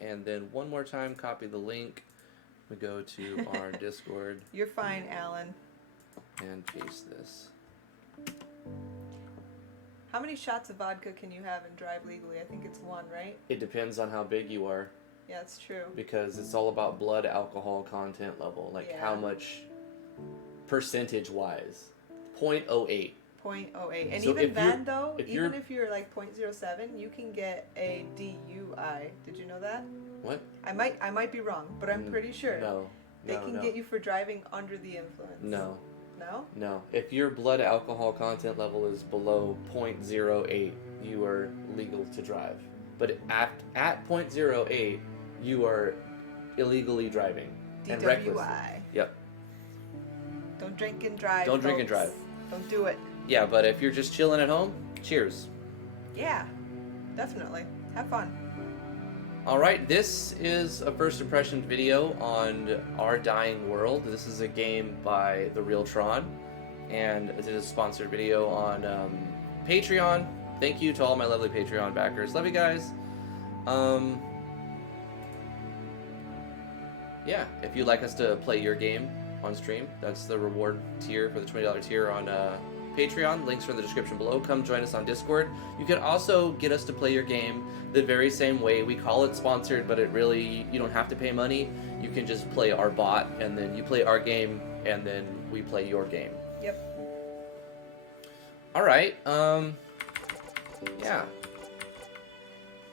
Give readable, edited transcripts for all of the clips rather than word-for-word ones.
And then one more time, copy the link. We go to our Discord. You're fine, Alan. And paste this. How many shots of vodka can you have and drive legally? I think it's 1, right? It depends on how big you are. Yeah, it's true. Because it's all about blood alcohol content level. Like how much percentage-wise. 0.08. 0.08. And so even then, though, even if you're like 0.07, you can get a DUI. Did you know that? What? I might be wrong, but I'm pretty sure. No. They can get you for driving under the influence. No. No? No. If your blood alcohol content level is below 0.08, you are legal to drive. But at 0.08, you are illegally driving. DWI. And reckless. Yep. Don't drink and drive. Don't drink and drive. Don't do it. Yeah, but if you're just chilling at home, cheers. Yeah, definitely. Have fun. Alright, this is a first impression video on Our Dying World. This is a game by TheRealTron, and it is a sponsored video on Patreon. Thank you to all my lovely Patreon backers. Love you guys. Yeah, if you'd like us to play your game on stream, that's the reward tier for the $20 tier on Patreon. Links are in the description below. Come join us on Discord. You can also get us to play your game the very same way. We call it sponsored, but it really, you don't have to pay money. You can just play our bot, and then you play our game, and then we play your game. Yep. Alright, yeah.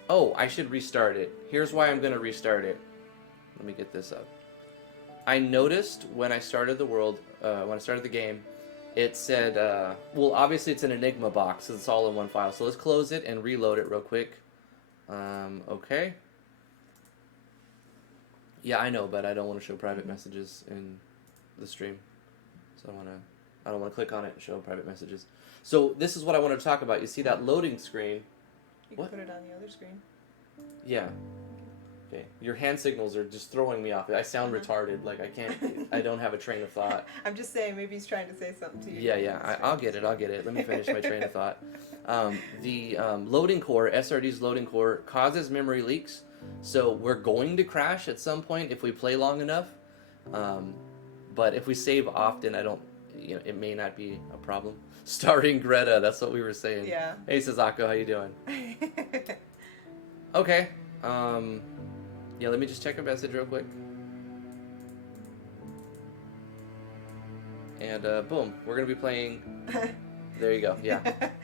Oh, I should restart it. Here's why I'm going to restart it. Let me get this up. I noticed when I started the world, when I started the game, it said, well, obviously it's an Enigma box, so it's all in one file. So let's close it and reload it real quick. Okay. Yeah, I know, but I don't want to show private messages in the stream. So I don't want to click on it and show private messages. So this is what I wanted to talk about. You see that loading screen? You can put it on the other screen. Yeah. Okay. Your hand signals are just throwing me off. I sound retarded. Like I don't have a train of thought. I'm just saying, maybe he's trying to say something to you. Yeah. I'll get it. Let me finish my train of thought. The loading core, SRD's loading core, causes memory leaks. So we're going to crash at some point if we play long enough. But if we save often, it may not be a problem. Starring Greta, that's what we were saying. Yeah. Hey, Sazako, how you doing? Okay. Yeah, let me just check a message real quick. And boom, we're gonna be playing. There you go. Yeah,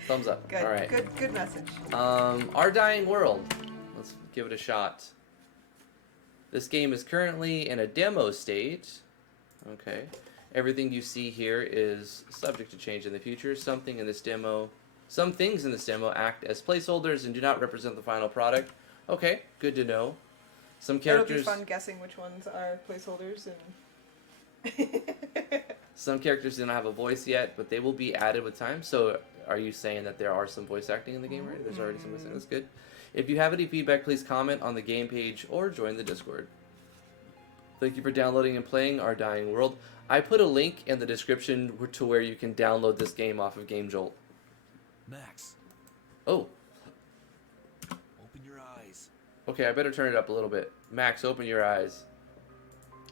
thumbs up. Good. All right. Good message. Our Dying World. Let's give it a shot. This game is currently in a demo state. Okay. Everything you see here is subject to change in the future. Some things in this demo act as placeholders and do not represent the final product. Okay, good to know. Some characters. It'll be fun guessing which ones are placeholders and. Some characters do not have a voice yet, but they will be added with time. So, are you saying that there are some voice acting in the game already? There's already some voice acting. That's good. If you have any feedback, please comment on the game page or join the Discord. Thank you for downloading and playing Our Dying World. I put a link in the description to where you can download this game off of GameJolt. Max. Oh. Open your eyes. Okay, I better turn it up a little bit. Max, open your eyes.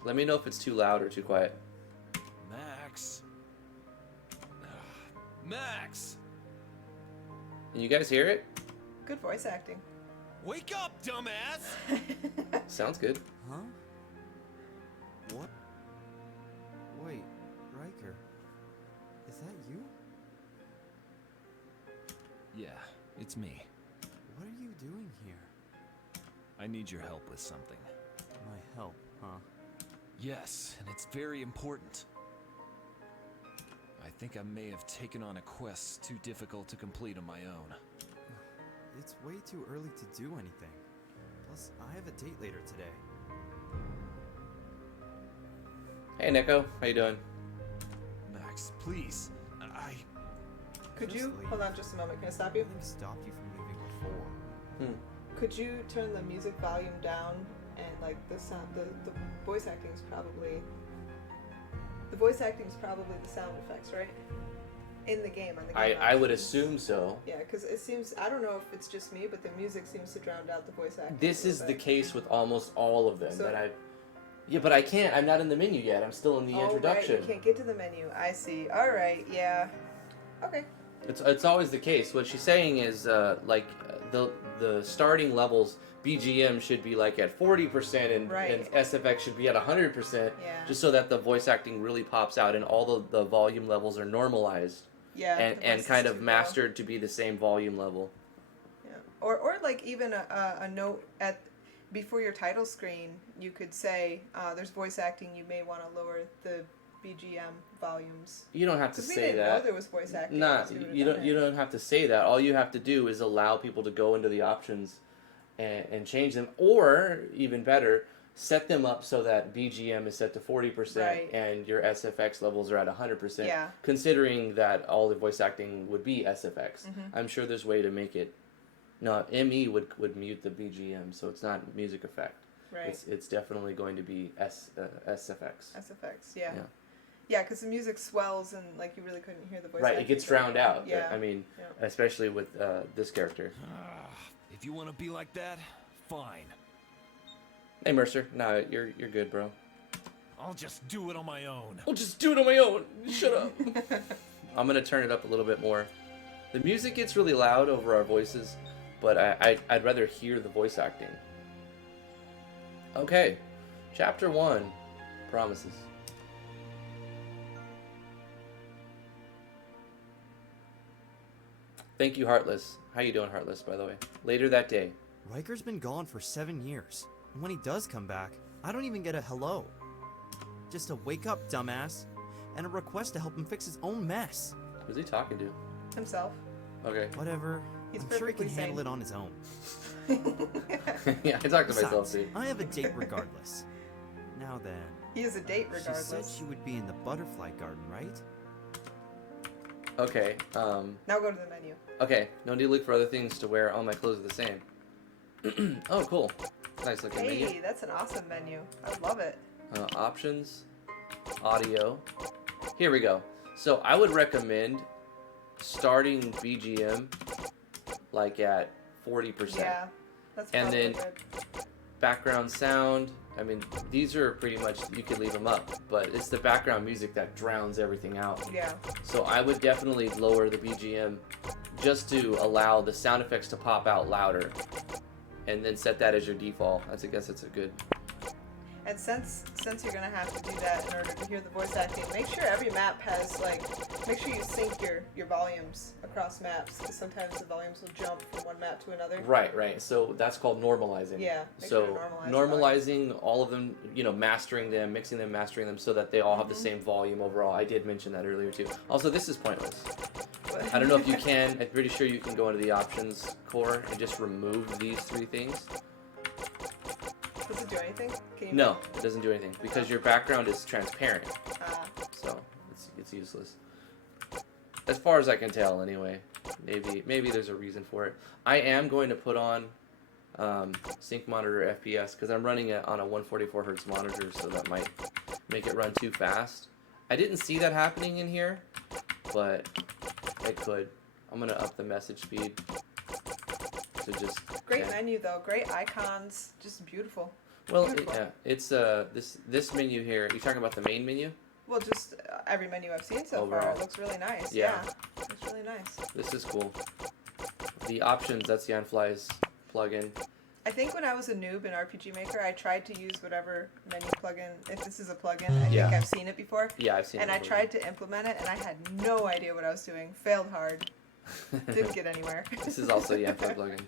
Let me know if it's too loud or too quiet. Max. Max. Can you guys hear it? Good voice acting. Wake up, dumbass! Sounds good. Huh? What? Wait, Riker. Is that you? Yeah, it's me. What are you doing here? I need your help with something. My help, huh? Yes, and it's very important. I think I may have taken on a quest too difficult to complete on my own. It's way too early to do anything. Plus, I have a date later today. Hey, Nico. How you doing? Max, please. Could Just you leave. hold on just a moment? Can I stop you? Nothing stopped you from leaving before. Could you turn the music volume down and like the sound, the voice acting is probably the sound effects, right? in the game on the game. I would options. assume so. Yeah, because it seems, I don't know if it's just me, but the music seems to drown out the voice acting. This a is little the bit. case with almost all of them So- that I. Yeah, but I can't. I'm not in the menu yet. I'm still in the introduction. Right, you can't get to the menu. I see. All right, yeah. Okay. It's always the case. What she's saying is the starting levels BGM should be like at 40% and Right. SFX should be at 100%, Yeah. just so that the voice acting really pops out and all the volume levels are normalized Yeah. and the voice kind is of too low. mastered to be the same volume level. Yeah. Or like even a note at before your title screen, you could say there's voice acting. You may want to lower the BGM volumes. You don't have to Because we say didn't know that. there was voice acting. Nah, else we would've you done don't it. you don't have to say that. All you have to do is allow people to go into the options and change them, or even better, set them up so that BGM is set to 40% Right. and your SFX levels are at 100%. Yeah. Considering that all the voice acting would be SFX, Mhm. I'm sure there's a way to make it. No, ME would mute the BGM, so it's not music effect. Right. It's definitely going to be SFX. SFX. Yeah. Yeah. Yeah, because the music swells and like you really couldn't hear the voice. Right, it acting gets very drowned well. out. Yeah. I mean, Yeah. especially with this character. If you want to be like that, fine. Hey Mercer, nah, you're good, bro. I'll just do it on my own. I'll just do it on my own. Shut up. I'm gonna turn it up a little bit more. The music gets really loud over our voices, but I'd rather hear the voice acting. Okay, chapter 1, promises. Thank you, Heartless. How you doing, Heartless, by the way? Later that day. Riker's been gone for 7 years. And when he does come back, I don't even get a hello. Just a wake up, dumbass. And a request to help him fix his own mess. Who's he talking to? Himself. Okay. Whatever. He's I'm sure he can perfectly handle sane. it on his own. Yeah, I talked to myself Besides, too. I have a date regardless. Now then. He is a date She regardless. said she would be in the butterfly garden, right? Okay, Now go to the menu. okay. No need to look for other things to wear. All my clothes are the same. Oh, cool. Nice looking menu. Hey, that's an awesome menu. I love it. Options, audio. Here we go. So I would recommend starting BGM like at 40%. Yeah, that's And probably then- good. Background sound. I mean, these are pretty much, you could leave them up, but it's the background music that drowns everything out. Yeah. So I would definitely lower the BGM just to allow the sound effects to pop out louder. And then set that as your default. I guess it's a good... And since you're gonna have to do that in order to hear the voice acting, make sure every map has make sure you sync your volumes across maps, because sometimes the volumes will jump from one map to another. Right. So that's called normalizing. Yeah. Make So sure to normalize normalizing all of them, mastering them, mixing them, mastering them, so that they all have the same volume overall. I did mention that earlier too. Also, this is pointless. volumes. I don't know if you can. I'm pretty sure you can go into the options core and just remove these 3 things. Does it do anything? Can you No, it doesn't do anything because your background is transparent, Ah, so it's useless. As far as I can tell, anyway. Maybe there's a reason for it. I am going to put on sync monitor FPS because I'm running it on a 144 hertz monitor, so that might make it run too fast. I didn't see that happening in here, but it could. I'm gonna up the message speed to just great menu though. Great icons. Just beautiful. Well, Beautiful. yeah, it's this menu here. You talking about the main menu? Well, just every menu I've seen so far. Overall. It looks really nice. Yeah. Looks really nice. This is cool. The options, that's the Unflies plugin. I think when I was a noob in RPG Maker, I tried to use whatever menu plugin. If this is a plugin, I Yeah. think I've seen it before. Yeah, I've seen And it. I tried to implement it, and I had no idea what I was doing. Failed hard. Didn't get anywhere. This is also the Unflies plugin.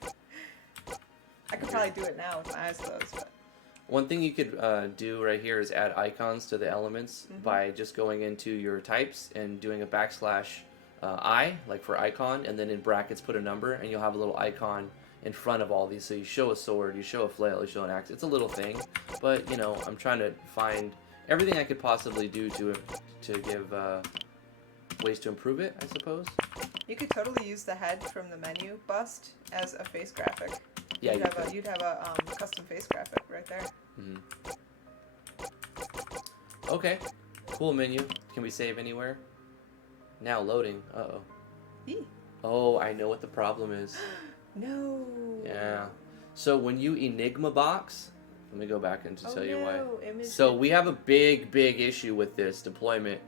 I could probably do it now with my eyes closed, but One thing you could do right here is add icons to the elements by just going into your types and doing a backslash I, like for icon, and then in brackets put a number, and you'll have a little icon in front of all these. So you show a sword, you show a flail, you show an axe. It's a little thing, but I'm trying to find everything I could possibly do to give ways to improve it, I suppose. you could totally use the head from the menu bust as a face graphic. Yeah, You'd have a custom face graphic right there. Okay, cool menu. Can we save anywhere? Now loading. Uh-oh. Eee. Oh, I know what the problem is. No. Yeah. So when you Enigma box, let me go back and to tell you why. Image So we have a big issue with this deployment.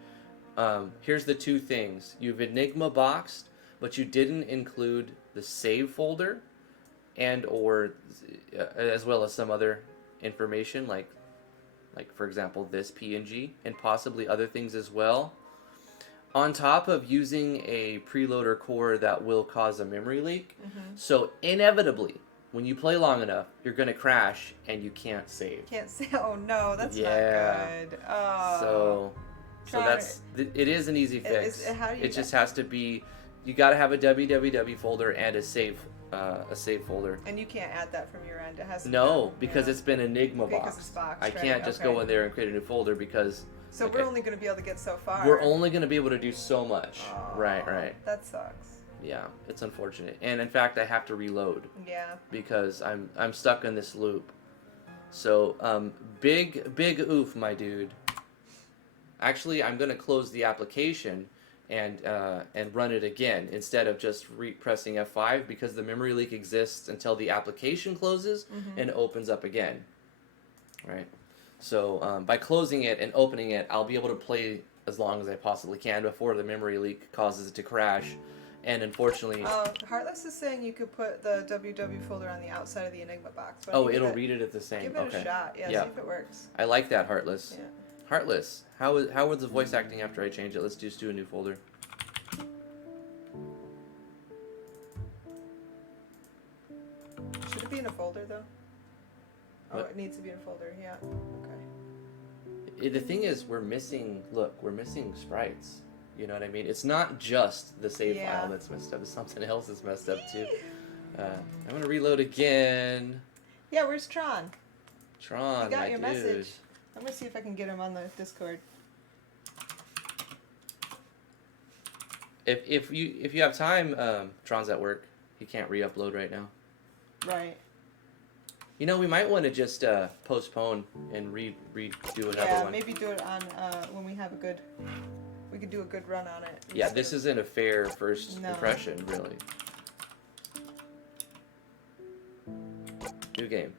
Here's the two things. You've Enigma boxed, but you didn't include the save folder and or as well as some other information like for example this PNG and possibly other things as well. On top of using a preloader core that will cause a memory leak. So inevitably, when you play long enough, you're going to crash and you can't save. Can't say. Oh no, that's not good. So that's it is an easy fix. It just has to be, you got to have a www folder and a save folder. And you can't add that from your end. It has to because it's been Enigma boxed. Because it's boxed, I can't just go in there and create a new folder because. So we're only going to be able to get so far. We're only going to be able to do so much. Right. That sucks. Yeah, it's unfortunate. And in fact, I have to reload. Yeah. Because I'm stuck in this loop. So, big oof, my dude. Actually, I'm going to close the application and run it again instead of just pressing F5 because the memory leak exists until the application closes and opens up again. Right? So by closing it and opening it, I'll be able to play as long as I possibly can before the memory leak causes it to crash. And unfortunately... Heartless is saying you could put the WW folder on the outside of the Enigma box. It'll read it at the same. Give it a shot. Yeah, see if it works. I like that, Heartless. Yeah. Heartless, how was the voice acting after I change it? Let's just do a new folder. Should it be in a folder, though? What? Oh, it needs to be in a folder, yeah. Okay. The thing is, we're missing sprites. You know what I mean? It's not just the save file that's messed up. It's something else that's messed up, too. I'm going to reload again. Yeah, where's Tron? Tron, you got my your dude. message. I'm going to see if I can get him on the Discord. If you have time, Tron's at work. He can't re-upload right now. Right. You know, we might want to just postpone and redo another one. Yeah, maybe do it on when we have a good... We could do a good run on it. Yeah, this isn't a fair first impression, really. New game.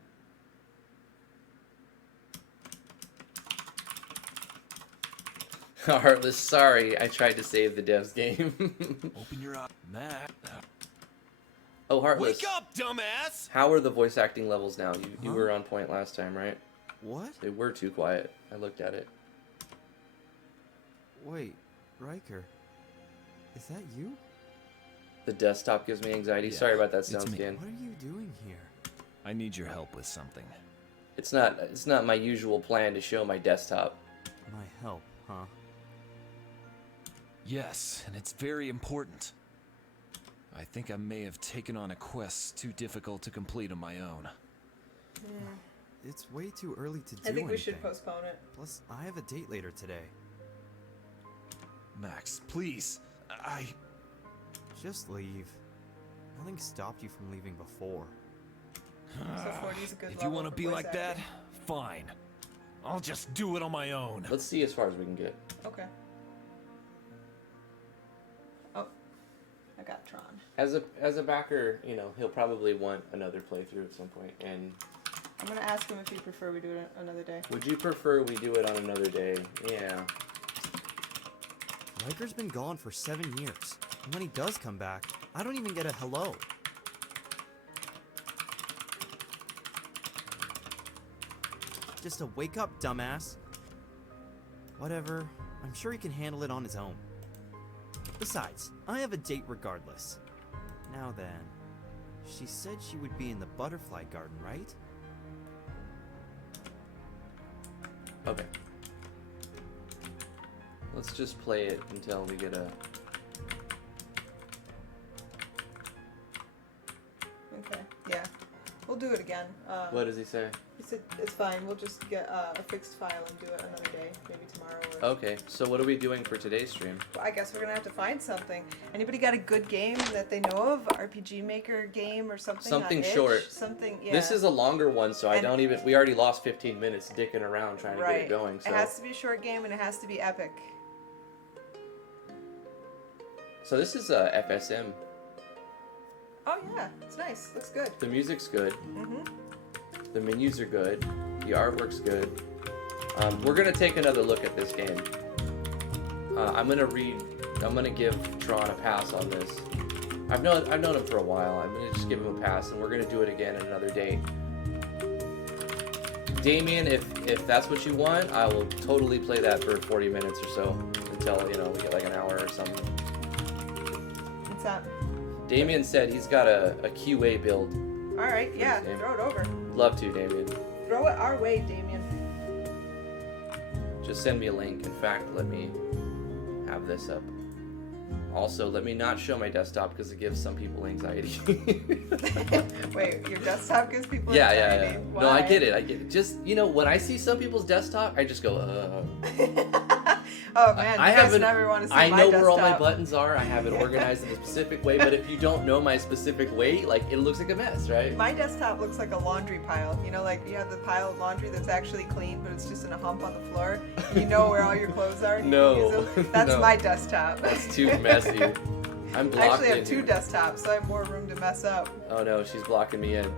Heartless, sorry, I tried to save the devs game. Open your eye, Matt. Oh, Heartless. Wake up, dumbass! How are the voice acting levels now? You were on point last time, right? What? They were too quiet. I looked at it. Wait, Riker. Is that you? The desktop gives me anxiety. Yeah, Sorry about that, it's me. Stoneskin. What are you doing here? I need your help with something. It's not my usual plan to show my desktop. My help, huh? Yes, and it's very important. I think I may have taken on a quest too difficult to complete on my own. It's way too early to do I think we anything. should postpone it. Plus, I have a date later today. Max, please. Just leave. Nothing stopped you from leaving before. So 40 is a good If you level want to for be voice like that, acting. fine. I'll just do it on my own. Let's see as far as we can get. Okay. Oh, I got Tron. As a backer, you know, he'll probably want another playthrough at some point. And I'm gonna ask him if he'd prefer we do it another day. would you prefer we do it on another day? Yeah. Riker's been gone for 7 years. And when he does come back, I don't even get a hello. Just a wake up, dumbass. Whatever. I'm sure he can handle it on his own. Besides, I have a date regardless. Now then, she said she would be in the butterfly garden, right? Okay. Let's just play it until we get a... Okay, yeah. We'll do it again. What does he say? He said it's fine. We'll just get a fixed file and do it another day, maybe tomorrow. Or... Okay, so what are we doing for today's stream? Well, I guess we're gonna have to find something. Anybody got a good game that they know of? RPG Maker game or something? Something on Itch? short. Something. Yeah. This is a longer one, so And- we already lost 15 minutes dicking around trying to get it going, so... It has to be a short game and it has to be epic. So this is FSM. Oh yeah, it's nice. Looks good. The music's good. Mhm. The menus are good. The artwork's good. We're gonna take another look at this game. I'm gonna give Tron a pass on this. I've known him for a while. I'm gonna just give him a pass, and we're gonna do it again at another date. Damien, if that's what you want, I will totally play that for 40 minutes or so until we get like an hour or something. What's that? Damien said he's got a QA build. All right, yeah, Thanks, throw it over. Love to, Damien. Throw it our way, Damien. Just send me a link. In fact, let me have this up. Also, let me not show my desktop because it gives some people anxiety. Wait, your desktop gives people Yeah. anxiety? No, I Why? get it. Just, when I see some people's desktop, I just go, Oh man, I you guys haven't. never want to see I my know desktop. where all my buttons are. I have it organized in a specific way. But if you don't know my specific way, like it looks like a mess, right? My desktop looks like a laundry pile. You know, like you have the pile of laundry that's actually clean, but it's just in a hump on the floor. You know where all your clothes are. And you No, can use them. That's no. my desktop. That's too messy. I'm I blocked actually have in two here. desktops, so I have more room to mess up. Oh no, she's blocking me in.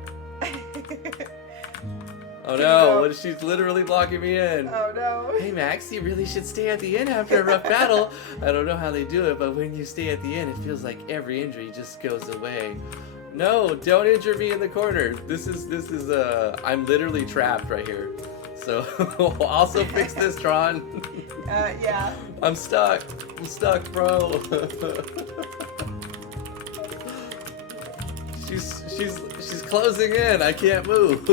Oh Can you no, go? she's literally blocking me in. Oh no. Hey Max, you really should stay at the inn after a rough battle. I don't know how they do it, but when you stay at the inn, it feels like every injury just goes away. No, don't injure me in the corner. This is I'm literally trapped right here. So I'll also fix this, Tron. Yeah. I'm stuck, bro. She's closing in. I can't move.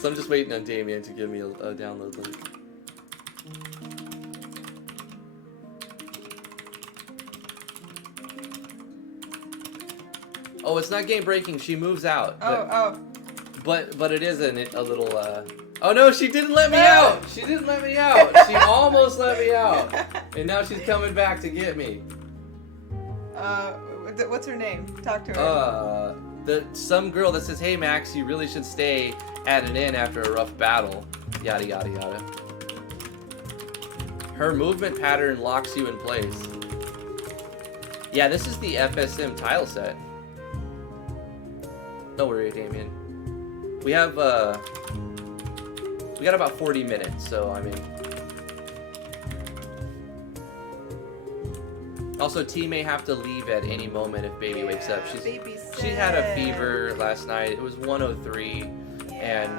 So I'm just waiting on Damien to give me a download link. Oh, it's not game breaking. She moves out. But it is a little. Oh no, she didn't let me out. She didn't let me out. She almost let me out, and now she's coming back to get me. What's her name? Talk to her. Some girl that says, "Hey Max, you really should stay at an inn after a rough battle." Yada yada yada. Her movement pattern locks you in place. Yeah, this is the FSM tile set. Don't worry, Damien. We have we got about 40 minutes, so I mean. Also, T may have to leave at any moment if baby wakes up. She had a fever last night. It was 103, and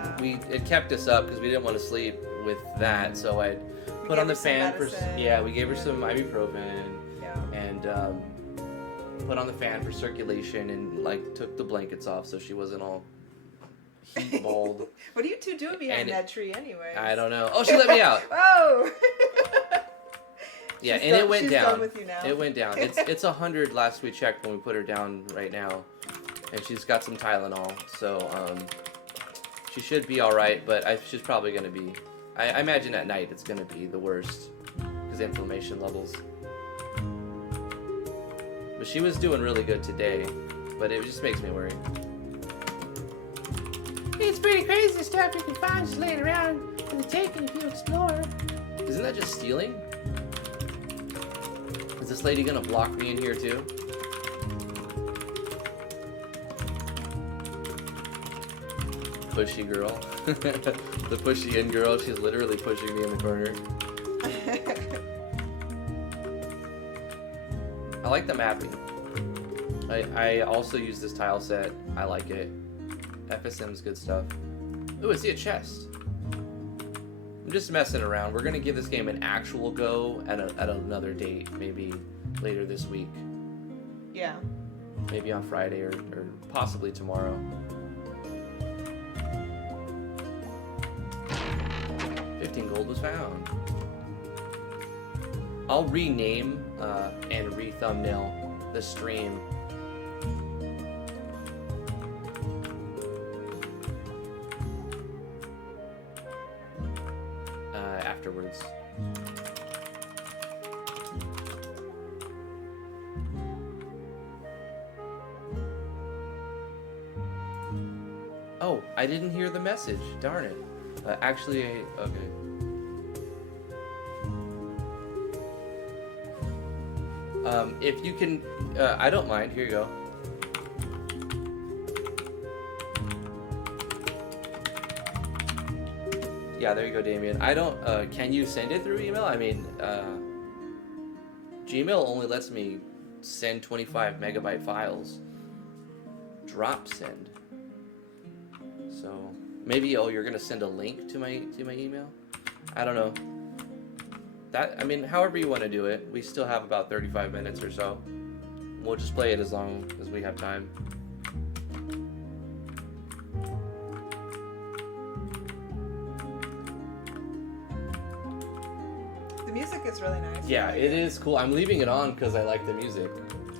it kept us up because we didn't want to sleep with that. So I put on the fan for we gave her some ibuprofen, and put on the fan for circulation, and like took the blankets off so she wasn't all heat balled. What are you two doing behind that tree anyway? I don't know. Oh, she let me out. Oh. Yeah, She's and done, it went she's down. Done with you now. It went down. It's 100 last we checked when we put her down right now, and she's got some Tylenol, so she should be all right. But she's probably gonna be. I imagine at night it's gonna be the worst because inflammation levels. But she was doing really good today, but it just makes me worry. It's pretty crazy stuff you can find just laying around in the taking if you explore. Isn't that just stealing? Is this lady gonna block me in here too? Pushy girl. The pushy in girl, she's literally pushing me in the corner. I like the mapping. I also use this tile set. I like it. FSM's good stuff. Ooh, I see a chest. I'm just messing around. We're gonna give this game an actual go at another date, maybe later this week. Yeah. Maybe on Friday or possibly tomorrow. 15 gold was found. I'll rename and re-thumbnail the stream. Afterwards. Oh, I didn't hear the message. Darn it. Actually, okay. If you can, I don't mind. Here you go. Yeah, there you go, Damien. I don't, can you send it through email? I mean, Gmail only lets me send 25 megabyte files. Drop send. So, maybe, oh, you're gonna send a link to my email? I don't know. That, I mean, however you want to do it. We still have about 35 minutes or so. We'll just play it as long as we have time. The music is really nice. Yeah, I like it is cool. I'm leaving it on because I like the music.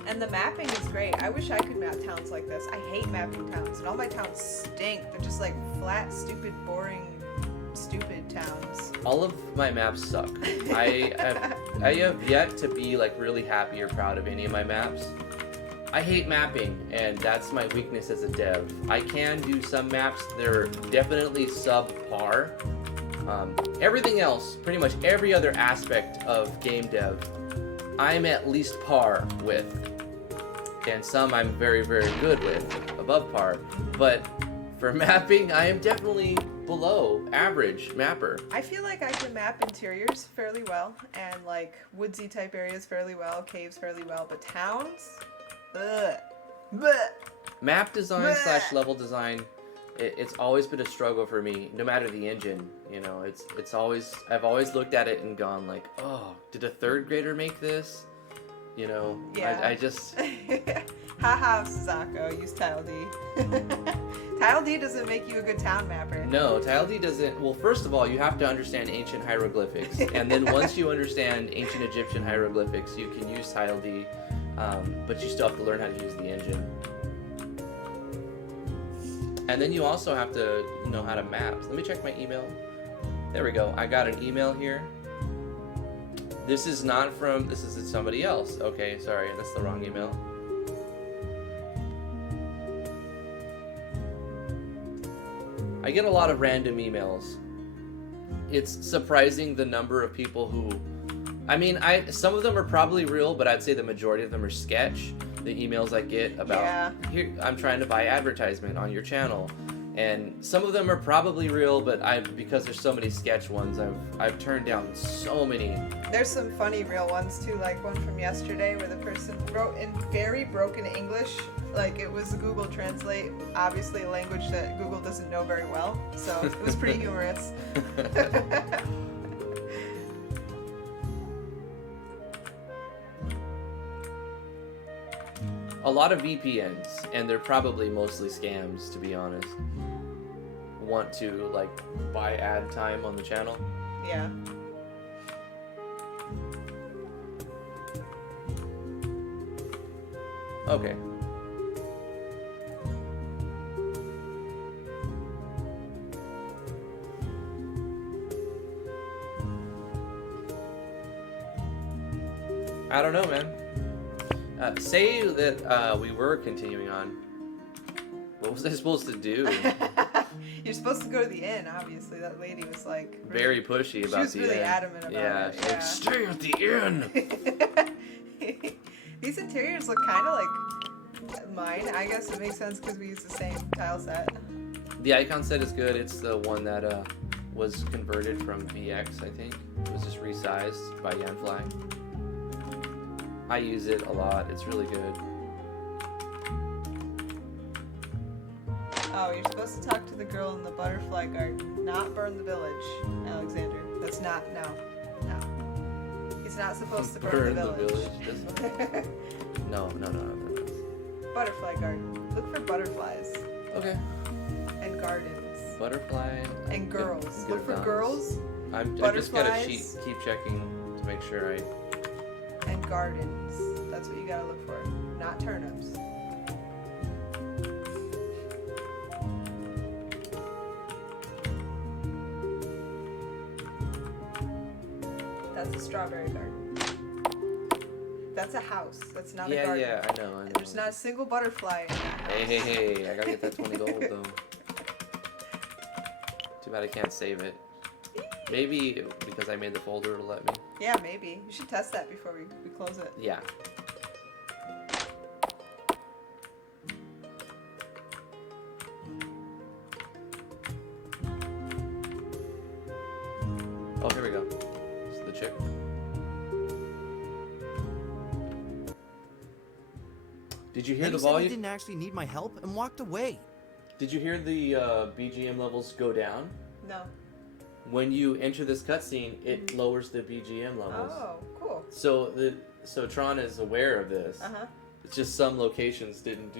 And the mapping is great. I wish I could map towns like this. I hate mapping towns, and all my towns stink. They're just like flat, stupid, boring, stupid towns. All of my maps suck. I have yet to be like really happy or proud of any of my maps. I hate mapping, and that's my weakness as a dev. I can do some maps, they're definitely subpar. Everything else, pretty much every other aspect of game dev, I'm at least par with. And some I'm very, very good with, above par. But for mapping, I am definitely below average mapper. I feel like I can map interiors fairly well, and like woodsy type areas fairly well, caves fairly well, but towns? Ugh. Blech. Map design / level design, it's always been a struggle for me, no matter the engine. You know, it's always, I've always looked at it and gone like, oh, did a third grader make this? You know, Yeah. I just... Haha, Suzako, use Tile D. Tile D doesn't make you a good town mapper. No, Tile D doesn't... Well, first of all, you have to understand ancient hieroglyphics. And then once you understand ancient Egyptian hieroglyphics, you can use Tile D. But you still have to learn how to use the engine. And then you also have to know how to map. Let me check my email. There we go. I got an email here. This is not from... This is somebody else. Okay, sorry. That's the wrong email. I get a lot of random emails. It's surprising the number of people who... I mean, some of them are probably real, but I'd say the majority of them are sketch. The emails I get about, here, I'm trying to buy advertisement on your channel. And some of them are probably real, but because there's so many sketch ones, I've turned down so many. There's some funny real ones too, like one from yesterday where the person wrote in very broken English, like it was Google Translate, obviously a language that Google doesn't know very well, so it was pretty humorous. A lot of VPNs, and they're probably mostly scams, to be honest. Want to, like, buy ad time on the channel. Yeah. Okay. I don't know, man. Say that we were continuing on. What was I supposed to do? You're supposed to go to the inn, obviously. That lady was like... Very pushy about the inn. She was really adamant about yeah, it. she's like, stay at the inn! These interiors look kind of like mine. I guess it makes sense because we use the same tile set. The icon set is good. It's the one that was converted from VX, I think. It was just resized by Yanfly. I use it a lot. It's really good. Oh, you're supposed to talk to the girl in the butterfly garden, not burn the village, Alexander. That's not, no. He's not supposed to burn the village. No. Butterfly garden. Look for butterflies. Okay. And gardens. Butterfly. And girls. Good Look for balance. girls. I just gotta keep checking to make sure I... And gardens. That's what you gotta look for. Not turnips. That's a strawberry garden. That's a house. That's not a garden. Yeah, I know. And there's not a single butterfly in that house. Hey, I gotta get that 20 gold though. Too bad I can't save it. Maybe because I made the folder to let me. Yeah, maybe. You should test that before we close it. Yeah. Did you hear Then the he said he volume? didn't actually need my help and walked away. Did you hear the BGM levels go down? No. When you enter this cutscene, it lowers the BGM levels. Oh, cool. So Tron is aware of this. Uh-huh. It's just some locations didn't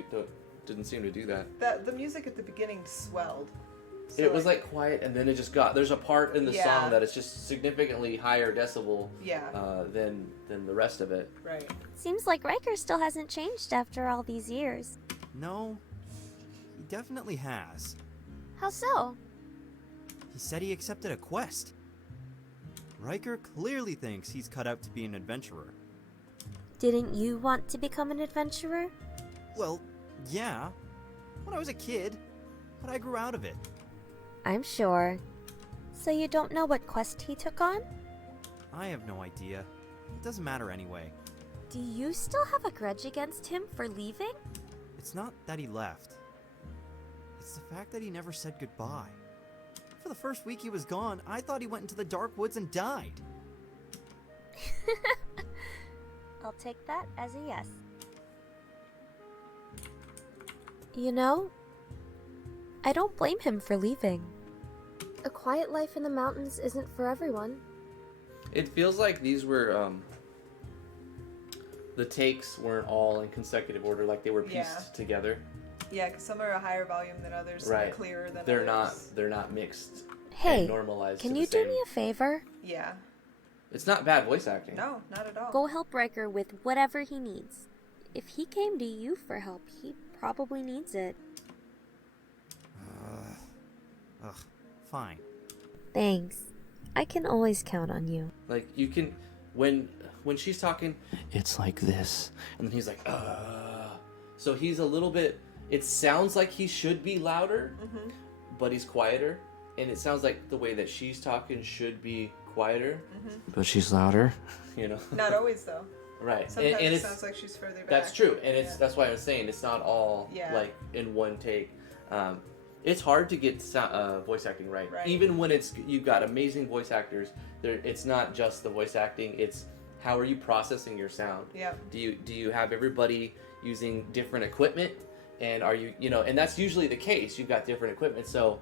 seem to do that. The music at the beginning swelled. So It was like quiet, and then it just got. There's a part in the Yeah. song that it's just significantly higher decibel Yeah. than the rest of it. Right. Seems like Riker still hasn't changed after all these years. No, he definitely has. How so? He said he accepted a quest. Riker clearly thinks he's cut out to be an adventurer. Didn't you want to become an adventurer? Well, yeah, when I was a kid, but I grew out of it. I'm sure. So you don't know what quest he took on? I have no idea. It doesn't matter anyway. Do you still have a grudge against him for leaving? It's not that he left. It's the fact that he never said goodbye. For the first week he was gone, I thought he went into the dark woods and died. I'll take that as a yes. You know, I don't blame him for leaving. A quiet life in the mountains isn't for everyone. It feels like these were the takes weren't all in consecutive order, like they were pieced Yeah. together. Yeah, because some are a higher volume than others, some Right. are clearer than They're others. not mixed Hey, and normalized. can to you the do same. me a favor? Yeah. It's not bad voice acting. No, not at all. Go help Riker with whatever he needs. If he came to you for help, he probably needs it. Ugh, fine. Thanks. I can always count on you. Like you can, when she's talking, it's like this, and then he's like, So he's a little bit. It sounds like he should be louder, but he's quieter, and it sounds like the way that she's talking should be quieter, but she's louder. You know. Not always, though. Right. Sometimes and it it's, sounds like she's further back. that's true, and Yeah. that's why I'm saying it's not all Yeah. like in one take. It's hard to get voice acting right. Right. Even when you've got amazing voice actors. It's not just the voice acting. It's how are you processing your sound? Yeah. Do you have everybody using different equipment, and are you and that's usually the case. You've got different equipment, so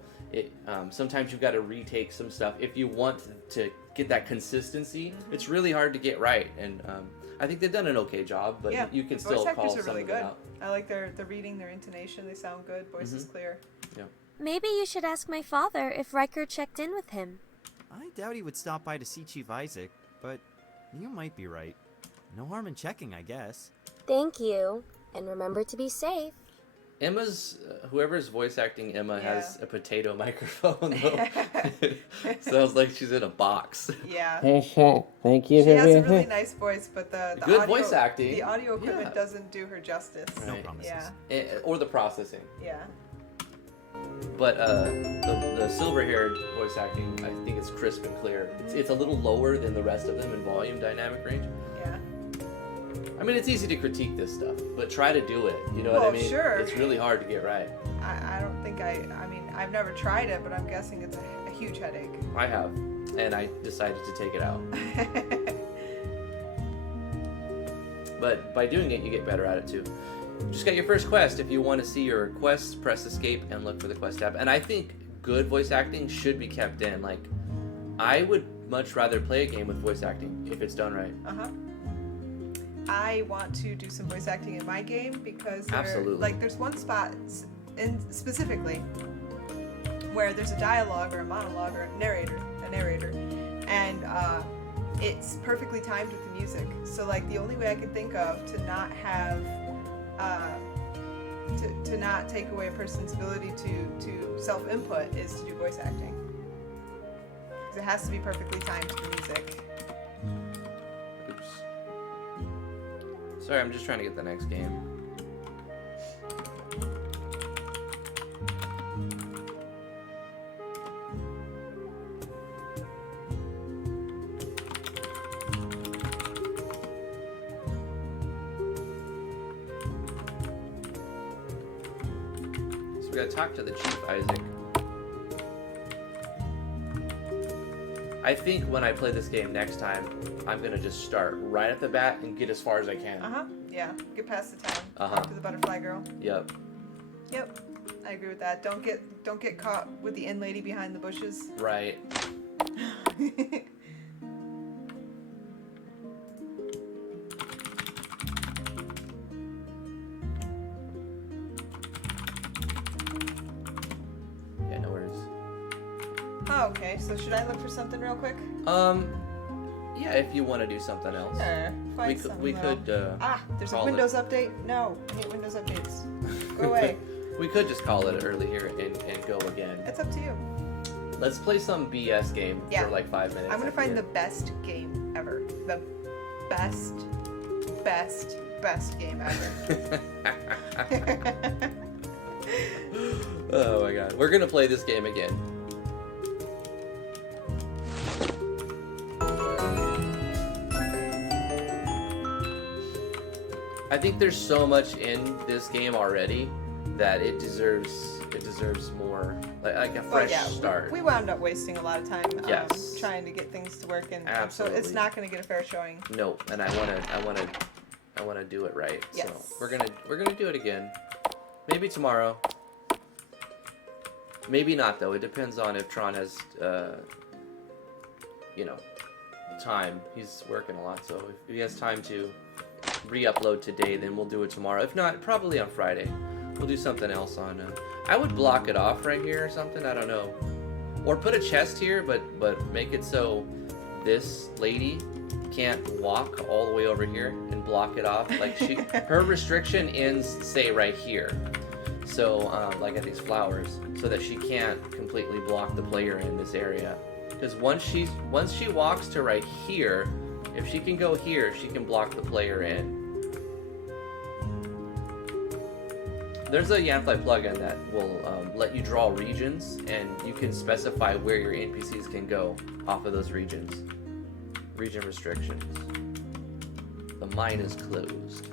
sometimes you've got to retake some stuff if you want to get that consistency. It's really hard to get right, and I think they've done an okay job, but Yeah. you can Voice still actors call are some really of it good. out. I like their reading, their intonation. They sound good. Voice is clear. Maybe you should ask my father if Riker checked in with him. I doubt he would stop by to see Chief Isaac, but you might be right. No harm in checking, I guess. Thank you. And remember to be safe. Emma's whoever's voice acting Emma Yeah. has a potato microphone though. Sounds like she's in a box. Yeah. Thank you. She has a really nice voice, but the Good audio, voice acting. The audio equipment Yeah. doesn't do her justice. No Right. promises. Yeah. Or the processing. Yeah. But the silver-haired voice acting, I think it's crisp and clear. It's a little lower than the rest of them in volume dynamic range. Yeah. I mean, it's easy to critique this stuff, but try to do it. You know Well, what I mean? sure. It's really hard to get right. I don't think I mean, I've never tried it, but I'm guessing it's a huge headache. I have, and I decided to take it out. But by doing it, you get better at it too. You just got your first quest. If you want to see your quests, press escape and look for the quest tab. And I think good voice acting should be kept in. Like, I would much rather play a game with voice acting if it's done right. Uh-huh. I want to do some voice acting in my game because Absolutely. there's one spot specifically where there's a dialogue or a monologue or a narrator, and it's perfectly timed with the music. So like the only way I could think of to not have to not take away a person's ability to self-input is to do voice acting. Because it has to be perfectly timed to the music. Oops. Sorry, I'm just trying to get the next game. So we gotta talk to the Chief Isaac. I think when I play this game next time, I'm gonna just start right at the bat and get as far as I can. Yeah. Get past the town. Uh-huh. Talk to the butterfly girl. Yep. Yep. I agree with that. Don't get caught with the inn lady behind the bushes. Right. Yeah, no worries. Oh, okay. So should I look for something real quick? Yeah, if you want to do something else. Sure. Find We could, something, we though. could, There's a call it- Windows update. No, I hate Windows updates. Go away. we could just call it early here and go again. It's up to you. Let's play some BS game Yeah. for like 5 minutes. I'm gonna at find the the best game ever. The best game ever. end. Oh my god. We're gonna play this game again. I think there's so much in this game already that it deserves more, like a fresh start. We wound up wasting a lot of time Yes. trying to get things to work, and so Absolutely. it's not going to get a fair showing. No, and I wanna do it right. Yes. So we're gonna do it again. Maybe tomorrow. Maybe not though. It depends on if Tron has time. He's working a lot, so if he has time to re-upload today, then we'll do it tomorrow. If not, probably on Friday. We'll do something else on. I would block it off right here or something. I don't know, or put a chest here, but make it so this lady can't walk all the way over here and block it off. Like her restriction ends, say, right here. So like at these flowers, so that she can't completely block the player in this area. Because once she walks to right here, if she can go here, she can block the player in. There's a Yanfly plugin that will let you draw regions, and you can specify where your NPCs can go off of those regions. Region restrictions. The mine is closed.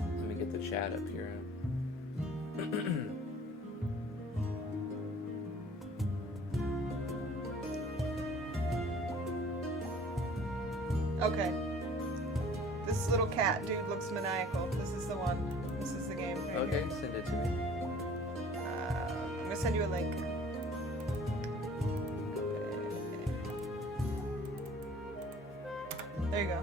Let me get the chat up here. Okay. This little cat dude looks maniacal. This is the one. This is the game. Right Okay, here. send it to me. I'm gonna send you a link. There you go.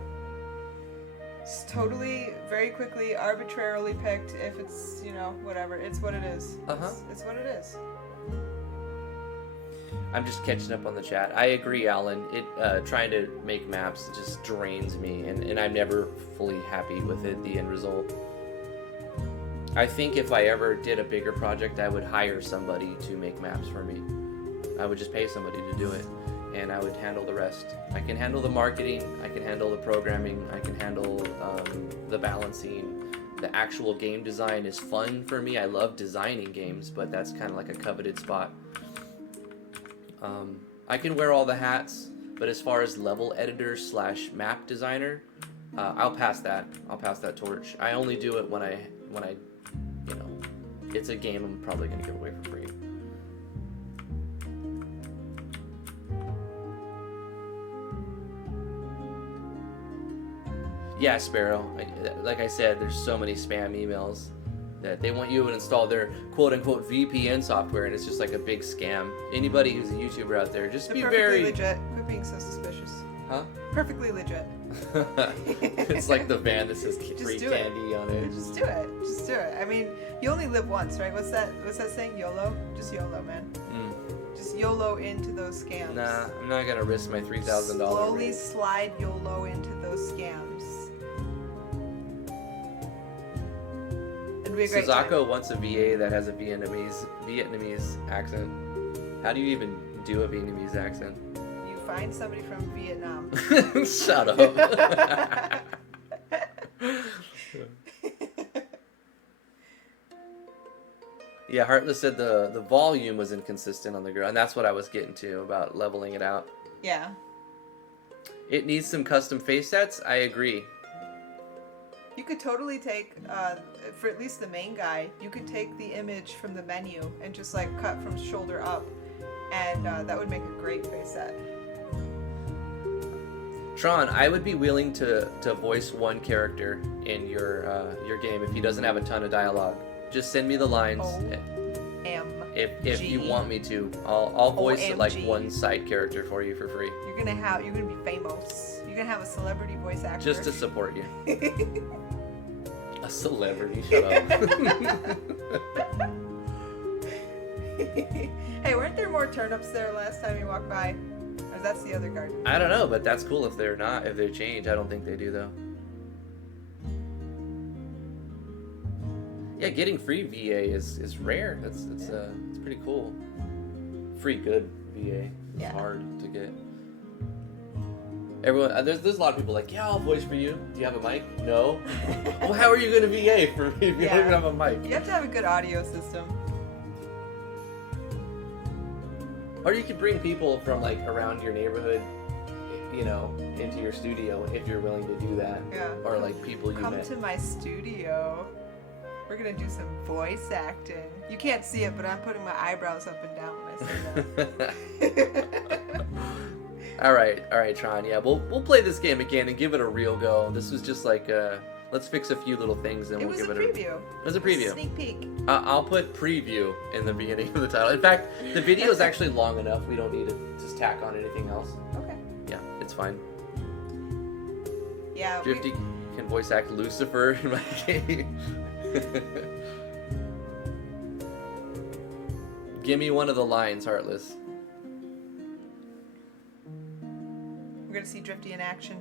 It's totally, very quickly, arbitrarily picked. If it's, whatever. It's what it is. Uh-huh. It's what it is. I'm just catching up on the chat. I agree, Alan. Trying to make maps just drains me, and I'm never fully happy with it, the end result. I think if I ever did a bigger project, I would hire somebody to make maps for me. I would just pay somebody to do it, and I would handle the rest. I can handle the marketing, I can handle the programming, I can handle the balancing. The actual game design is fun for me. I love designing games, but that's kind of like a coveted spot. I can wear all the hats, but as far as level editor / map designer, I'll pass that. I'll pass that torch. I only do it when I it's a game I'm probably gonna give away for free. Yeah, Sparrow. Like I said, there's so many spam emails that they want you to install their quote-unquote VPN software, and it's just like a big scam. Anybody who's a YouTuber out there, just They're be perfectly very... legit. Quit being so suspicious. Huh? Perfectly legit. It's like the van that says free do it. candy on it. Just do it. Just do it. I mean, you only live once, right? What's that saying? YOLO? Just YOLO, man. Just YOLO into those scams. Nah, I'm not gonna risk my $3,000. Slowly rate. slide YOLO into those scams. It'd be a great time. Suzako wants a VA that has a Vietnamese accent. How do you even do a Vietnamese accent? You find somebody from Vietnam. Shut up. Yeah, Heartless said the volume was inconsistent on the girl, and that's what I was getting to about leveling it out. Yeah. It needs some custom face sets. I agree. You could totally take, for at least the main guy, you could take the image from the menu and just like cut from shoulder up and that would make a great face set. Tron, I would be willing to voice one character in your game if he doesn't have a ton of dialogue. Just send me the lines. If you want me to, I'll voice like one side character for you for free. You're gonna be famous. You're gonna have a celebrity voice actor. Just to support you. A celebrity, shut up. Hey, weren't there more turnips there last time you walked by? Or that's the other garden? I don't know, but that's cool if they're not. If they change, I don't think they do though. Yeah, getting free VA is rare. It's pretty cool. Free good VA. It's hard to get. Everyone, there's a lot of people like, yeah, I'll voice for you. Do you have a mic? No. Well, how are you going to VA for me if you don't even have a mic? You have to have a good audio system. Or you could bring people from like around your neighborhood, you know, into your studio if you're willing to do that. Yeah. Or like people you Come met. to my studio. We're gonna do some voice acting. You can't see it, but I'm putting my eyebrows up and down when I say that. All right, Tron. Yeah, we'll play this game again and give it a real go. This was just like let's fix a few little things and we'll give it a preview. It was a preview. Sneak peek. I'll put preview in the beginning of the title. In fact, the video is actually long enough. We don't need to just tack on anything else. Okay. Yeah, it's fine. Yeah. Drifty can voice act Lucifer in my game. Give me one of the lines, Heartless. We're gonna see Drifty in action.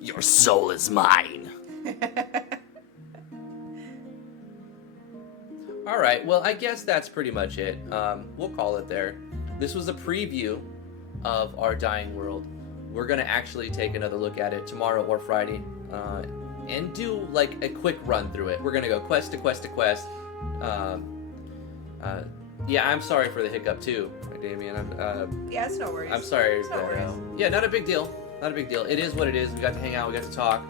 Your soul is mine. Alright, well, I guess that's pretty much it. We'll call it there. This was a preview of our dying world. We're going to actually take another look at it tomorrow or Friday and do like a quick run through it. We're going to go quest to quest to quest. Yeah, I'm sorry for the hiccup too, Damien. Yeah, it's no worries. I'm sorry. It's no worries. Yeah, not a big deal. Not a big deal. It is what it is. We got to hang out. We got to talk.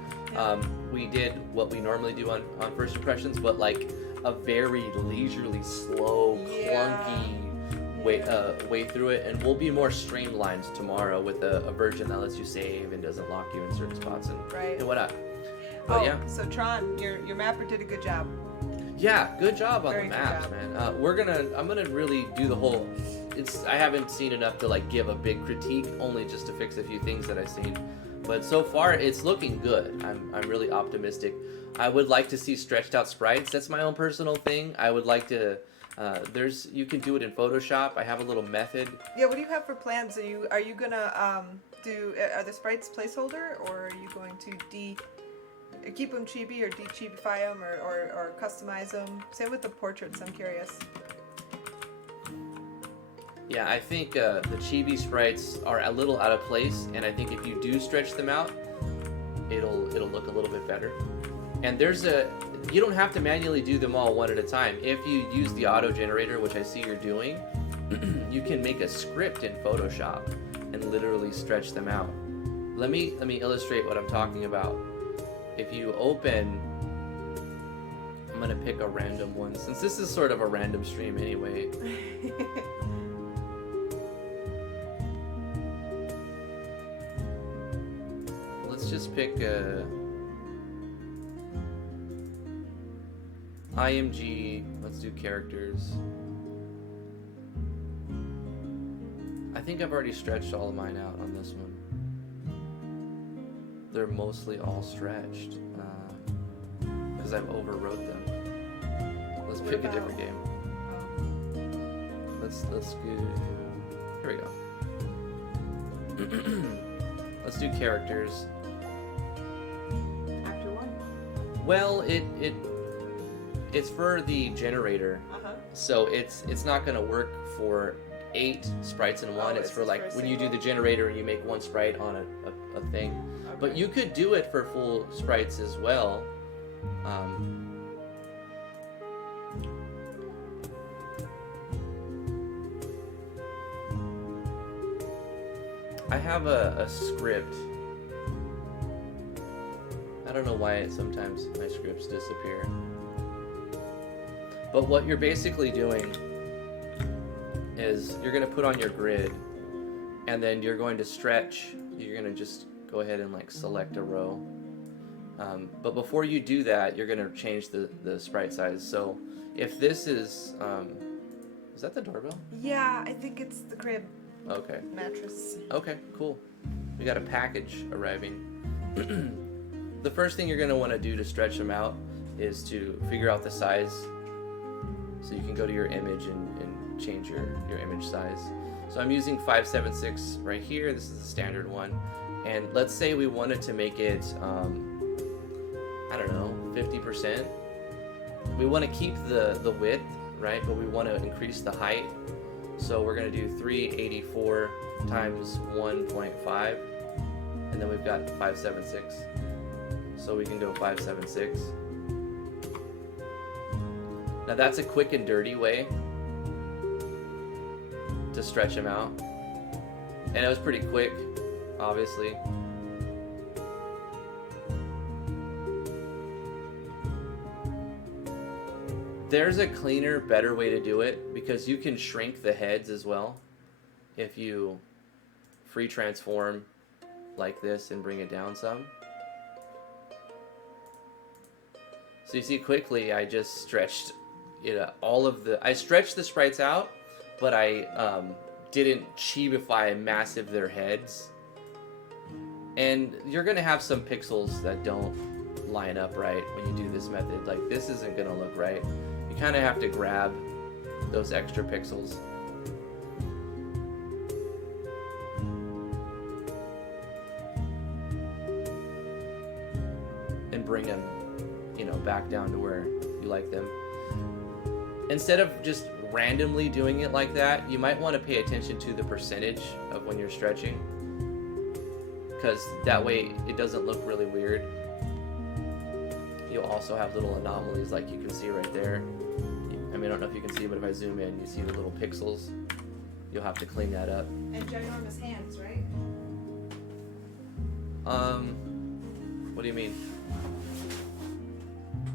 We did what we normally do on First Impressions, but like a very leisurely, slow, clunky way through it. And we'll be more streamlined tomorrow with a version that lets you save and doesn't lock you in certain spots and whatnot. But yeah. So Tron, your mapper did a good job. Yeah, good job on Very the good maps, job. man. I'm gonna really do the whole. I haven't seen enough to like give a big critique, only just to fix a few things that I've seen. But so far, it's looking good. I'm really optimistic. I would like to see stretched out sprites. That's my own personal thing. I would like to. You can do it in Photoshop. I have a little method. Yeah, what do you have for plans? Are you gonna are the sprites placeholder, or are you going to keep them chibi or de-chibify them or customize them? Same with the portraits, I'm curious. Yeah, I think the chibi sprites are a little out of place, and I think if you do stretch them out, it'll look a little bit better. And you don't have to manually do them all one at a time. If you use the auto generator, which I see you're doing, you can make a script in Photoshop and literally stretch them out. Let me illustrate what I'm talking about. If you open, I'm gonna pick a random one since this is sort of a random stream anyway. Let's just pick IMG. Let's do characters. I think I've already stretched all of mine out on this one. They're mostly all stretched because I've overwrote them. Let's pick a different game. Let's go. Here we go. Let's do characters. Actor 1? Well, it's for the generator, so it's not gonna work for 8 sprites in one. It's for like when you do the generator and you make one sprite on a thing. Okay. But you could do it for full sprites as well. I have a script. I don't know why sometimes my scripts disappear. But what you're basically doing is you're going to put on your grid, and then you're going to stretch. You're going to just go ahead and like select a row. But before you do that, you're going to change the sprite size. So if this is that the doorbell? Yeah, I think it's the crib Okay. mattress. Okay, cool. We got a package arriving. The first thing you're going to want to do to stretch them out is to figure out the size. So you can go to your image and change your image size. So I'm using 576 right here. This is the standard one. And let's say we wanted to make it, I don't know, 50%. We want to keep the width, right? But we want to increase the height. So we're going to do 384 times 1.5. And then we've got 576. So we can go 576. Now that's a quick and dirty way to stretch them out. And it was pretty quick, obviously. There's a cleaner, better way to do it because you can shrink the heads as well. If you free transform like this and bring it down some. So you see quickly I just stretched I stretched the sprites out, but I didn't chibify massive their heads. And you're gonna have some pixels that don't line up right when you do this method. Like this isn't gonna look right. You kind of have to grab those extra pixels. And bring them, back down to where you like them. Instead of just randomly doing it like that, you might want to pay attention to the percentage of when you're stretching, because that way it doesn't look really weird. You'll also have little anomalies like you can see right there. I mean, I don't know if you can see, but if I zoom in, you see the little pixels. You'll have to clean that up. And ginormous hands, right? What do you mean?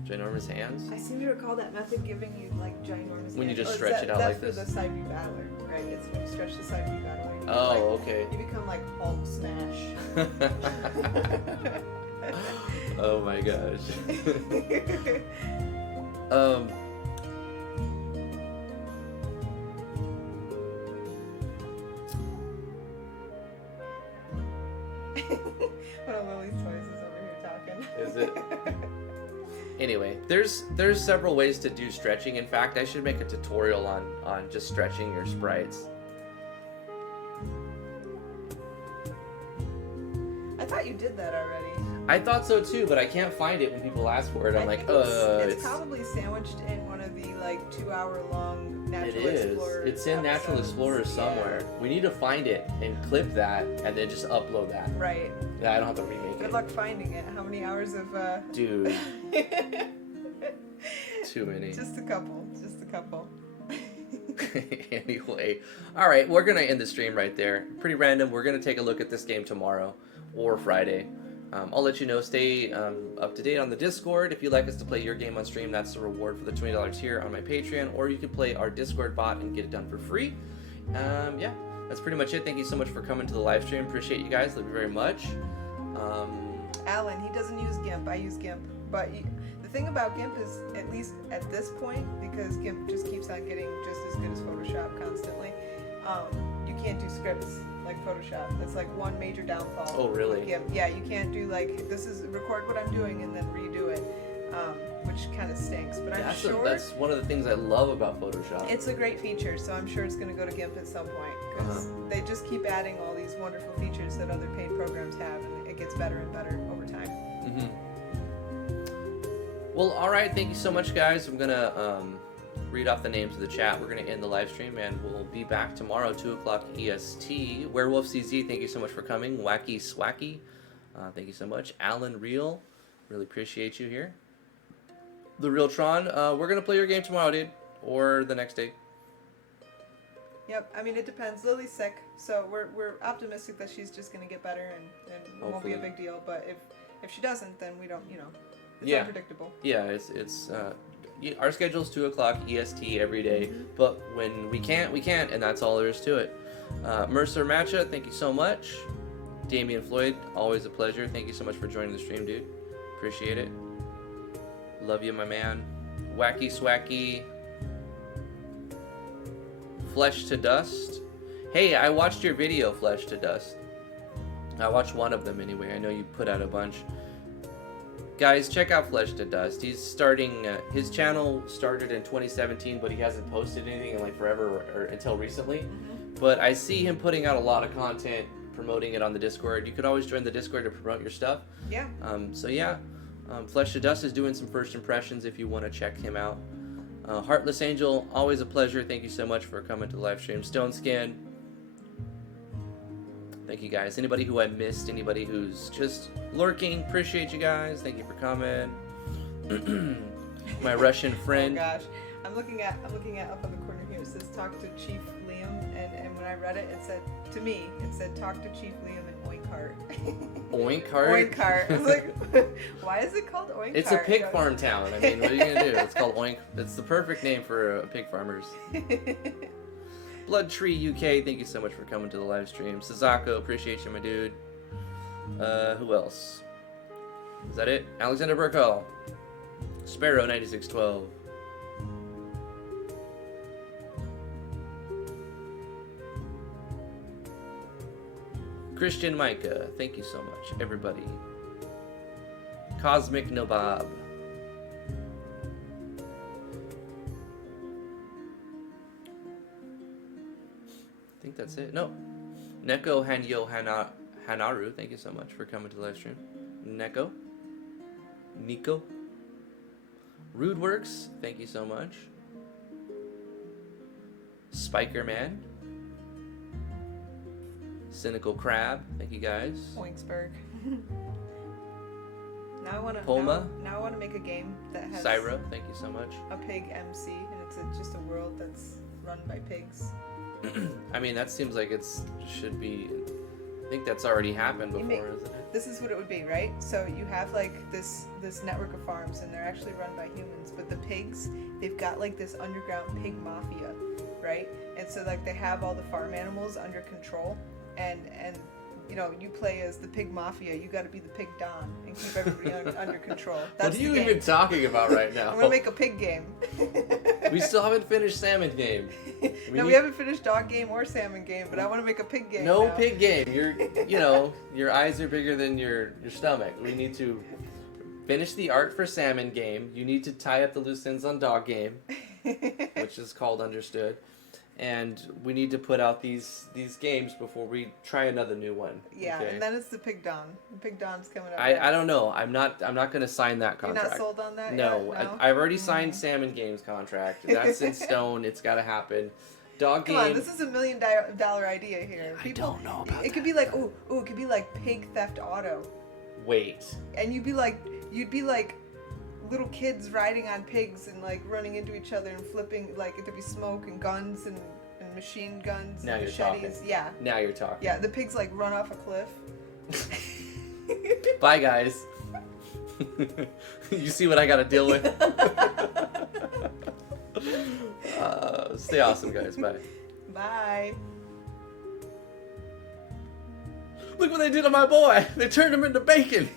Ginormous hands? I seem to recall that method giving you like ginormous When you hands. just stretch it out like this? That's for the side view battler, right? It's when you stretch the side view battler. Oh, okay. You become like Hulk smash. Oh my gosh. One of Lily's toys is over here talking. Is it? Anyway, there's several ways to do stretching. In fact, I should make a tutorial on just stretching your sprites. I thought you did that already. I thought so too, but I can't find it when people ask for it. I'm like, it's probably sandwiched in one of the like 2-hour-long Natural Explorer. It's in Natural episodes. Explorer somewhere. Yeah. We need to find it and clip that, and then just upload that. Right. Yeah, I don't have to remake it. Good luck finding it. How many hours of Dude. Too many. Just a couple. Just a couple. Anyway, all right, we're gonna end the stream right there. Pretty random. We're gonna take a look at this game tomorrow or Friday. I'll let you know. Stay up to date on the Discord. If you'd like us to play your game on stream, that's the reward for the $20 here on my Patreon, or you can play our Discord bot and get it done for free. Yeah, that's pretty much it. Thank you so much for coming to the live stream. Appreciate you guys. Love you very much. Alan, he doesn't use GIMP. I use GIMP. But the thing about GIMP is, at least at this point, because GIMP just keeps on getting just as good as Photoshop constantly, you can't do scripts like Photoshop. That's like one major downfall. Oh, really? With GIMP. Yeah, you can't do like, this is record what I'm doing and then redo it, which kind of stinks. But I'm sure that's one of the things I love about Photoshop. it's a great feature, so I'm sure it's going to go to GIMP at some point, because they just keep adding all these wonderful features that other paid programs have, and it gets better and better over time. Mm-hmm. Well, all right. Thank you so much, guys. I'm gonna read off the names of the chat. We're gonna end the live stream, and we'll be back tomorrow, 2:00 EST. Werewolf CZ, thank you so much for coming. Wacky Swacky, thank you so much. Alan Real, really appreciate you here. TheRealTron, we're gonna play your game tomorrow, dude, or the next day. Yep, I mean, it depends. Lily's sick, so we're optimistic that she's just going to get better and it won't be a Hopefully. big deal. But if she doesn't, then we don't, it's Yeah. unpredictable. Yeah, it's our schedule's 2 o'clock EST every day, but when we can't, and that's all there is to it. Mercer Matcha, thank you so much. Damian Floyd, always a pleasure. Thank you so much for joining the stream, dude. Appreciate it. Love you, my man. Wacky Swacky. Flesh to Dust. Hey, I watched your video, Flesh to Dust. I watched one of them anyway. I know you put out a bunch. Guys, check out Flesh to Dust. He's starting, his channel started in 2017, but he hasn't posted anything in like forever or until recently. But I see him putting out a lot of content, promoting it on the Discord. You could always join the Discord to promote your stuff. Yeah. So yeah, Flesh to Dust is doing some first impressions if you want to check him out. Heartless Angel, always a pleasure. Thank you so much for coming to the live stream. Stone Skin. Thank you guys. Anybody who I missed, anybody who's just lurking, appreciate you guys. Thank you for coming. My Russian friend. Oh gosh, I'm looking at up on the corner here. It says talk to Chief Liam, and when I read it, it said to me, it said talk to Chief Liam and Oinkart. Oinkart. Oinkart. I was like, why is it called Oinkart? It's a pig farm town. I mean, what are you gonna do? It's called Oink. It's the perfect name for pig farmers. Blood Tree UK, thank you so much for coming to the live stream. Sazako, appreciate you, my dude. Who else? Is that it? Alexander Burkall. Sparrow 9612. Christian Micah, thank you so much, everybody. Cosmic Nobob. I think that's it. No. Neko Hanyo Hanaru, thank you so much for coming to the live stream. Neko. Nico. Rudeworks, thank you so much. Spiker Man. Cynical Crab, thank you guys. Oinksburg. Now I want to. Poma. Now I want to make a game that has Syro, thank you so much. a pig MC, and it's just a world that's run by pigs. I mean, that seems like should be. I think that's already happened before, isn't it? This is what it would be, right? So you have like this network of farms, and they're actually run by humans, but the pigs, they've got like this underground pig mafia, right? And so like they have all the farm animals under control, and you know, you play as the pig mafia. You got to be the pig don and keep everybody under control. That's What are you the game. even talking about right now? I'm gonna make a pig game. We still haven't finished Salmon Game. We haven't finished dog game or salmon game, but I want to make a pig game. No now. pig game. Your eyes are bigger than your stomach. We need to finish the art for Salmon Game. You need to tie up the loose ends on Dog Game, which is called Understood. And we need to put out these games before we try another new one. Yeah, okay? and then it's the pig don. The pig don's coming up. I don't know. I'm not going to sign that You're contract. not sold on that No, yet? No? I've already signed Salmon Games contract. That's in stone. It's got to happen. Dog Come Game. on, this is $1 million idea here. I don't know about it could be like, it could be like Pig Theft Auto, Wait. and you'd be like little kids riding on pigs and like running into each other and flipping, like there'd be smoke and guns and machine guns Now and you're machetes. talking. Yeah. Now you're talking. Yeah, the pigs like run off a cliff. Bye, guys. You see what I got to deal with? Stay awesome, guys. Bye. Bye. Look what they did to my boy. They turned him into bacon.